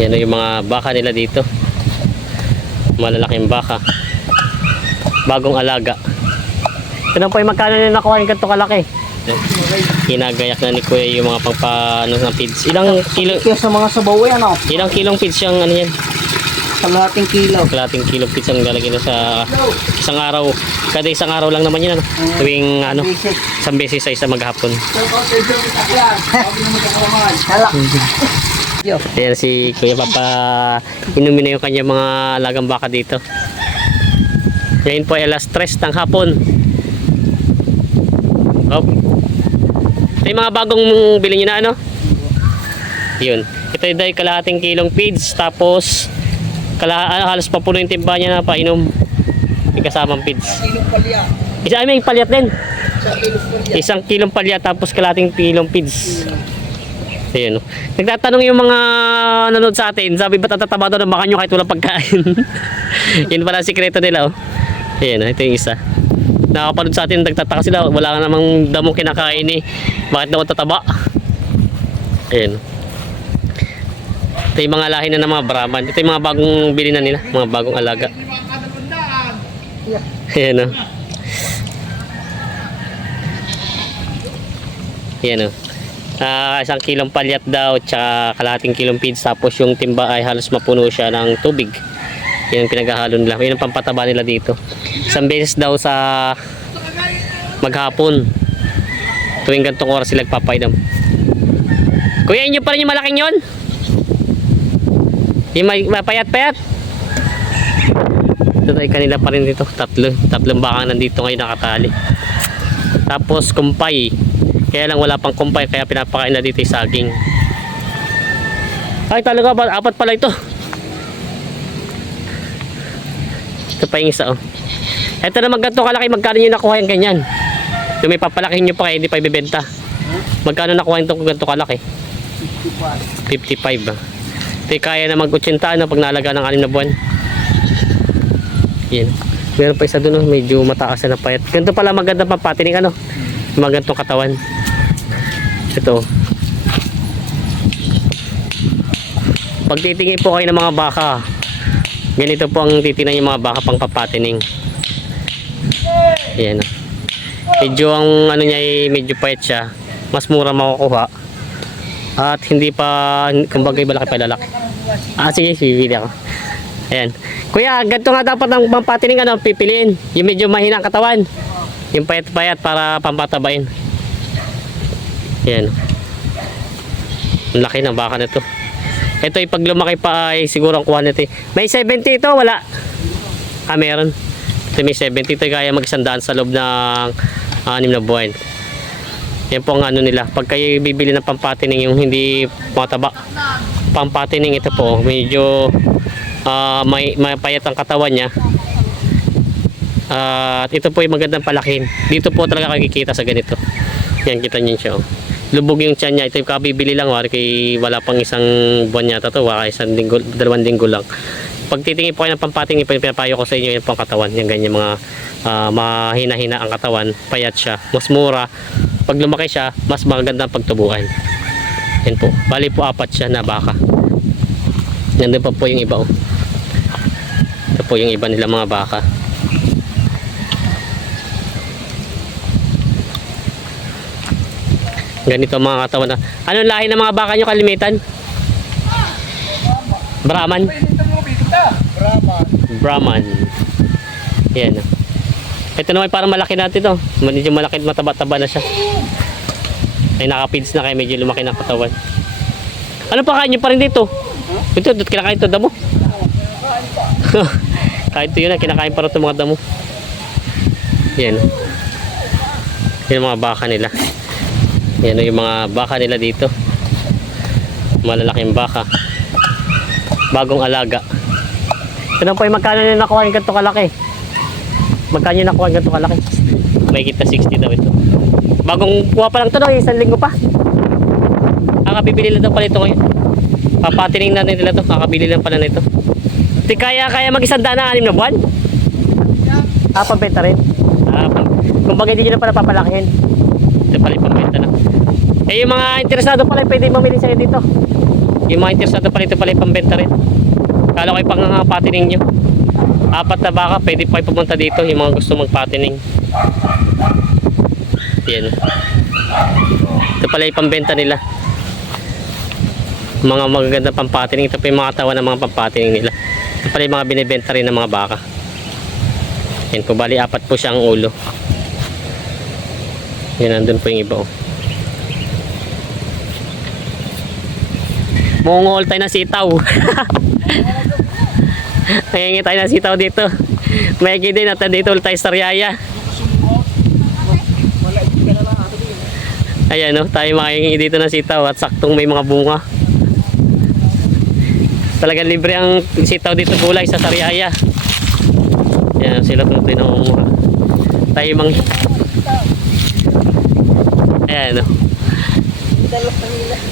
Yan yung mga baka nila dito. Malalaking baka. Bagong alaga. Ito na po yung magkano nila nakuha yung ganito kalaki. Hinagayak na ni Kuya yung mga pangpaano ng feeds. Ilang kilo? Kaya sa mga sabaw yan, oh. Ilang kilong feeds yung ano yan? Kalahating kilo. Kalahating kilo feeds ang lalagyan na sa isang araw. Kada isang araw lang naman yun, ano? Tuwing ano, isang beses sa isang maghapon. Ayan si Kuya Papa, inumin na yung kanya mga alagang baka dito. Ngayon po ay alas 3 ng hapon. Oh. Ito yung mga bagong bilhin nyo na, ano? Yun. Ito yung dahil kalahating kilong feeds. Tapos halos pa puno yung timba niya na painom. May kasamang feeds. Isa ay may palyat din. Isang kilong palyat tapos kalahating kilong feeds. Ayan. Nagtatanong yung mga nanood sa atin, sabi ba't natataba daw ng baka nyo kahit walang pagkain? Yun pala sikreto nila, oh. Ayan, ito yung isa. Nakapanood sa atin, nagtataka sila, wala ka namang damong kinakain eh. Bakit daw tataba? Ayan. Ito yung mga lahi na ng mga Brahman. Ito yung mga bagong bili na nila, mga bagong alaga. Ayan, oh. Ayan, oh. Isang kilong palyat daw tsaka kalahating kilong feeds, tapos yung timba ay halos mapuno siya ng tubig. Yan ang pinaghahalo nila. Yan ang pampataba nila dito. Isang beses daw sa maghapon, tuwing gantong oras sila nagpapainom. Kuya, inyo pa rin yung malaking yon? Yung mapayat-payat? Ito tayo kanila pa rin dito. Tatlong bakang nandito ngayon nakatali. Tapos kumpay. Kaya lang wala pang kumpay, kaya pinapakain na dito yung saging. Ay talaga ba? Apat pala ito. Ito pa yung isa, oh. Ito naman ganito kalaki, magkano nyo nakuha yung ganyan? Yung may papalakihin nyo pa kaya hindi pa ibibenta. Magkano nakuha yung ganito kalaki? 55 ba? Ito kaya na mag-80 ano, pag naalaga ng 6 na buwan. Yan. Meron pa isa doon, oh, medyo mataas na payat. Ganito pala maganda pampatining, ano? Magandang katawan. Ito. Pag titingin po kayo ng mga baka, ganito po ang titingnan yung mga baka pang papatining. Ayan. Medyo ang ano niya ay medyo payat siya. Mas mura makukuha. At hindi pa, kumbaga malaki pa lalaki. Sige, bibili ako. Ayan. Kuya, ganito nga dapat ang pampatining, ano, pipiliin. Yung medyo mahina ang katawan. Yung payat-payat para pampatabain. Ayan. Ang laki ng baka nito. Ito ay pag lumaki pa ay siguro ang kuha nito. May 70 ito, wala. Meron. Ito may 70 ito, kaya mag-100 sa loob ng 6 na buwan. Yan po ang ano nila. Pag kayo bibili ng pampatining, yung hindi mataba, pampatining ito po, medyo may payat ang katawan niya. At ito po yung magandang palakin. Dito po talaga kakikita sa ganito. Yan, kita niyo siya, oh. Lubog yung tiyan niya. Ito yung kabibili lang, kay wala pang isang buwan yata to, isang linggo, 2 linggo lang. Pag titingin po kayo ng pampating, pinapayo ko sa inyo yung pang katawan. Yung ganyan mga mahina-hina ang katawan, payat siya, mas mura. Pag lumaki siya, mas maganda ang pagtubuan. Yan po. Bali po 4 siya na baka. Nandun pa po yung iba, oh. Ito po yung iba nila mga baka. Ganito mga katawan na. Anong lahi ng mga baka nyo kalimitan? Brahman? Brahman. Yan. Ito naman parang malaki natin to. Medyo malaki, mataba-taba na siya. Ay naka-feeds na kaya medyo lumaki ng katawan. Ano pa kain nyo pa rin dito? Ito, kinakain ito damo. Kahit ito yun na, kinakain pa rin ito mga damo. Yan. Yan mga baka nila. Yan yung mga baka nila dito. Malalaking baka. Bagong alaga. Ito na po yung magkano nyo nakuha yung ganito kalaki. Magkano nyo nakuha yung ganito kalaki. May kita 60 daw ito. Bagong kuha pa lang ito, no? Isang linggo pa. Kakabibili lang daw pala ito ngayon. Papatining na nila ito. Kakabili lang pala nito. Kaya mag-100 na 6 na buwan? Pabenta rin. Kumbaga hindi nyo na pala papalakihin. Ito pala yung pambenta na. Eh yung mga interesado pala pwede mamili sa'yo dito. Yung mga interesado pala ito pala yung pambenta rin. Kala ko yung pang-patining nyo. 4 na baka, pwede pa kayo pumunta dito yung mga gusto magpatining. Yan. Ito pala yung pambenta nila. Mga magaganda pampatining. Ito pa yung mga tawa ng mga pampatining nila. Ito pala yung mga binibenta rin ng mga baka. Yan po, bali 4 po siya ang ulo. Yan, nandun po yung iba. Oh. Mungol tayo ng sitaw. Nangingi tayo ng sitaw dito. May din natin dito ulit tayo sa Sariaya. Ayan o, tayo makingi dito ng sitaw at saktong may mga bunga. Talagang libre ang sitaw dito gulay sa Sariaya. Ayan sila tuloy ng mura. Tayo mang... Ayan o.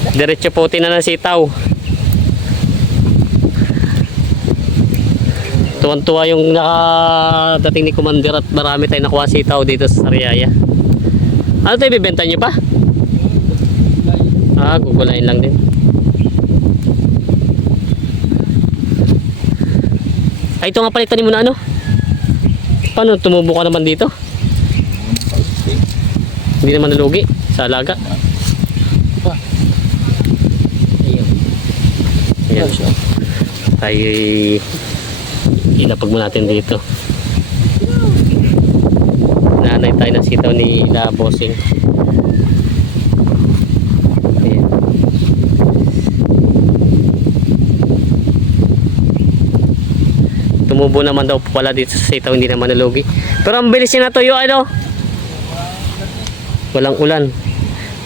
Diretso puti na ng sitaw. Tuwan-tuwa yung nakadating ni Commander at marami tayong nakuha sitaw dito sa Sariaya. Ano tayo bibenta nyo pa? Gugulain lang din. Ay, ito nga pala itanim mo na ano? Paano tumubo ka naman dito? Hindi naman nalugi sa alaga. Ayan siya. Tayo ilapag mo natin dito. Nanay tayo ng sitaw ni La Bossing. Ayan. Tumubo naman daw pala dito sa sitaw, hindi naman nalugi. Pero ang bilis niya natuyo, ano? Walang ulan.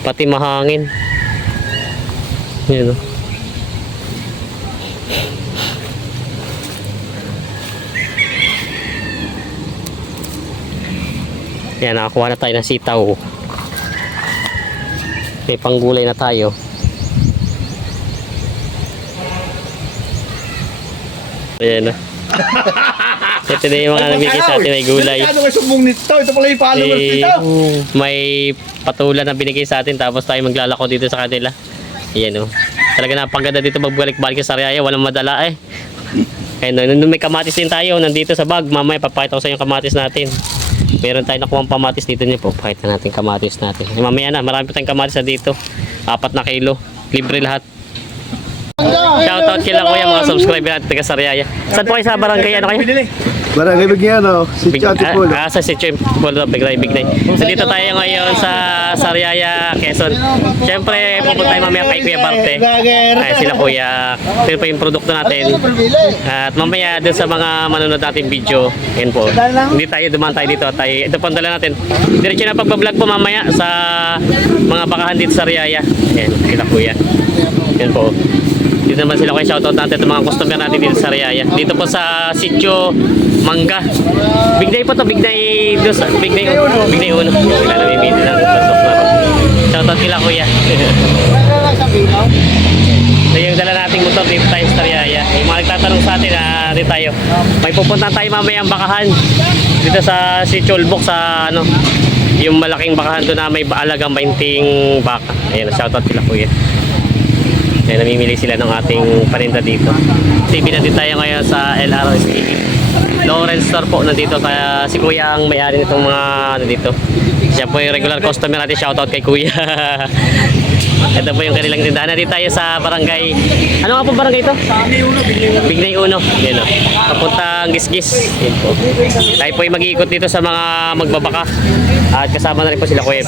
Pati mahangin. Ayan o. Yan, nakakuha na tayo ng sitaw. May panggulay na tayo. Ayan na. Ito na yung mga nabigay sa atin ay gulay. Ano kayo sumbong nito? Ito pala yung followers dito. May patulan na binigay sa atin tapos tayo maglalako dito sa kanila. Ayan o. Talaga napaganda dito magbalik-balik sa Sariaya. Walang madala eh. Ayan, nandun may kamatis din tayo. Nandito sa bag. Mamaya papakita ko sa inyo kamatis natin. Meron tayong nakuha kamatis dito niyo po. Pakita natin kamatis natin. Mamaya na, marami pa tayong kamatis na dito. 4 na kilo. Libre lahat. Shoutout kila kuya mga subscriber natin taga Sariaya. Saan po kayo sa barangay? Ano kayo? Barangay Bignano, si Chati Pulo. Sa Sitio Pulo, Bignay. So dito tayo ngayon sa Sariaya, Quezon. Siyempre, pupunta tayo mamaya kay Kuya Barte. Ay, sila kuya. Ito po yung produkto natin. At mamaya dun sa mga manonood natin video, yan po. Hindi tayo, dumaan tayo dito. Ito po ang dala natin. Diretso na pagbablog po mamaya sa mga bakahan dito sa Sariaya. Yan, sila kuya. Yan po. Dito naman sila kayo, shoutout natin sa mga customer natin dito sa Sariaya. Dito po sa Sitio Mangga. Bignay po to, Bignay dos, Bignay 1. Sila namimili na pasok na. Shoutout kila kuya. So yung dala nating motor dito tayo sa Sariaya. Yung mga nagtatanong sa atin, dito tayo. May pupunta tayo mamaya ang bakahan. Dito sa Sitio Ulbok sa ano, yung malaking bakahan doon na may alagang 20 baka. Ayan, shoutout kila kuya. Ayan, namimili sila ng ating paninda dito. TV na din tayo ngayon sa LRS TV. Lawrence Store po, nandito kaya si Kuya ang may-ari nitong mga ano dito. Siya po yung regular customer natin, shoutout kay Kuya. Ito po yung kanilang tindahan. Nandito tayo sa barangay. Ano nga po barangay ito? Bignay 1. Yan o. Papuntang Gisgis. Yan po. Tayo po yung mag-iikot dito sa mga magbabaka. At kasama na rin po sila Kuya.